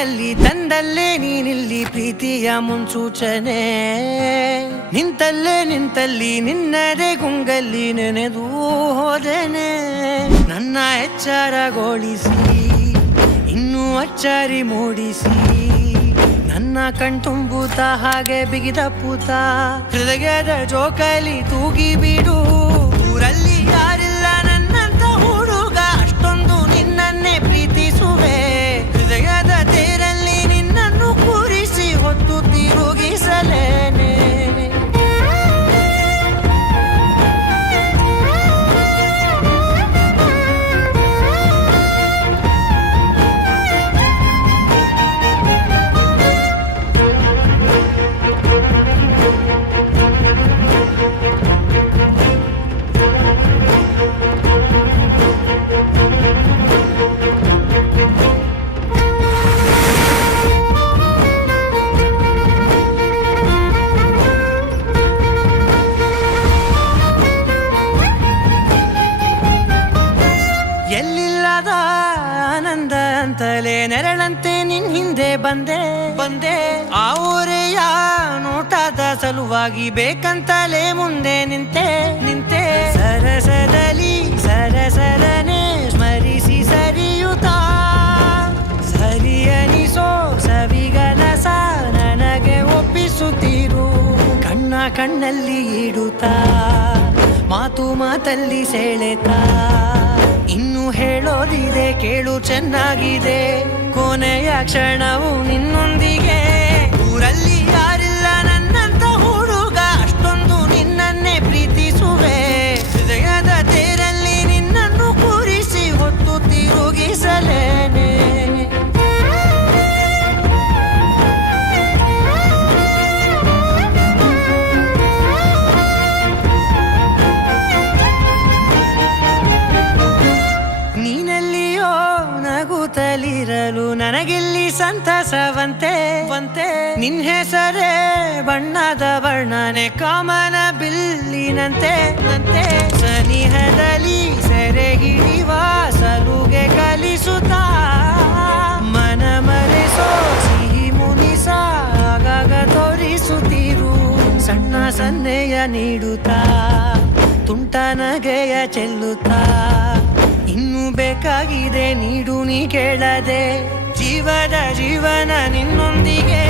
ಕೈಯಲ್ಲಿ ತಂದಲ್ಲೇ ನೀನಿಲ್ಲಿ ಪ್ರೀತಿಯ ಮುನ್ಸೂಚನೆ ನಿಂತಲ್ಲಿ ನಿನ್ನದೇ ಗುಂಗಲ್ಲಿ ನೆನೆದು ಹೋದೆನೆ ನನ್ನ ಎಚ್ಚರಗೊಳಿಸಿ ಇನ್ನೂ ಅಚ್ಚರಿ ಮೂಡಿಸಿ ನನ್ನ ಕಣ್ತುಂಬುತ್ತ ಹಾಗೆ ಬಿಗಿದ ಪೂತ ಹೃದಯದ ಜೋಕಾಲಿ ತೂಗಿ ಬಿಡು ಊರಲ್ಲಿ ಯಾರಿಲ್ಲ ನನ್ನಂತ ಹುಡುಗ ಅಷ್ಟೊಂದು ನಿನ್ನನ್ನೇ ಪ್ರೀತಿಸುವೆ ಹೃದಯದ ತೇರಲ್ಲಿ ನಿನ್ನನ್ನು ಕೂರಿಸಿ ಹೊತ್ತು ತಿರುಗಿಸಲೇನೆ ಎಲ್ಲಿಲ್ಲದ ಆನಂದ ಅಂತಲೇ ನೆರಳಂತೆ ನಿನ್ ಹಿಂದೆ ಬಂದೆ ಆ ಊರೆಯ ನೋಟದ ಸಲುವಾಗಿ ಬೇಕಂತಲೇ ಮುಂದೆ ನಿಂತೆ ಸರಸದಲ್ಲಿ ಸರಸರನೆ ಸ್ಮರಿಸಿ ಸರಿಯುತ್ತಾ ಸರಿಯನಿಸೋ ಸವಿಗನಸ ನನಗೆ ಒಪ್ಪಿಸುತ್ತೀರು ಕಣ್ಣಲ್ಲಿ ಇಡುತ್ತಾ ಮಾತಲ್ಲಿ ಸೆಳೆತಾ ಇನ್ನು ಹೇಳೋದಿದೆ ಕೇಳು ಚೆನ್ನಾಗಿದೆ ಕೊನೆಯ ಕ್ಷಣವು ನಿನ್ನೊಂದಿಗೆ ಊರಲ್ಲಿ ಯಾರಿಲ್ಲ ನನ್ನಂತ ಹುಡುಗ ಅಷ್ಟೊಂದು ನಿನ್ನನ್ನೇ ಪ್ರೀತಿಸುವೆ ಹೃದಯದ ತೇರಲ್ಲಿ ನಿನ್ನನ್ನು ಕೂರಿಸಿ ಹೊತ್ತು ತಿರುಗಿಸಲೇನೆ ನಗುತ್ತಲಿರಲು ನನಗಿಲ್ಲಿ ಸಂತಸವಂತೆ ನಿನ್ ಹೆಸರೇ ಬಣ್ಣದ ವರ್ಣನೆ ಕಾಮನ ಬಿಲ್ಲಿನಂತೆ ಸನಿಹದಲ್ಲಿ ಸೆರೆ ಹಿಡಿವ ಸಲುಗೆ ಕಲಿಸುತ್ತಾ ಮನ ಮರೆಸೋ ಸಿಹಿ ಮುನಿಸ ಆಗಾಗ ತೋರಿಸುತ್ತಿರು ಸಣ್ಣ ಸನ್ನೆಯ ನೀಡುತ್ತಾ ತುಂಟ ನಗೆಯ ಚೆಲ್ಲುತ್ತಾ ಇನ್ನು ಬೇಕಾಗಿದೆ ನೀಡು ನೀ ಕೇಳದೆ ಜೀವನ ನಿನ್ನೊಂದಿಗೆ